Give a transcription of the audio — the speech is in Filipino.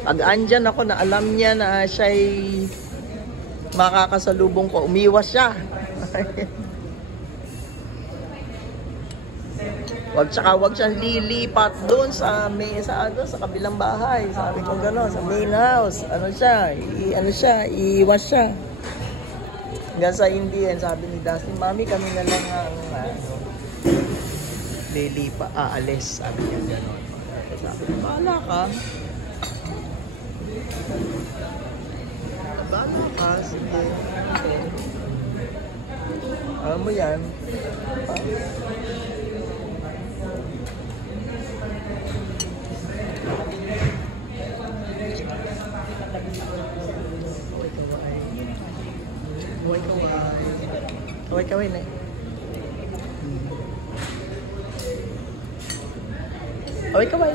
Pag andyan ako na alam niya na siya'y makakasalubong ko, umiwas siya. Wag siyang lilipat doon sa kabilang bahay. Sabi ko gano'n, sa main house. Iiwas siya. Hanggang sa Indian, sabi ni Dustin, Mami, kami na lang ang aalis. Sabi niya gano'n. Sabi ko, bahala ka. Bahala ka, sige. Alam mo yan. Kaway na. Kaway.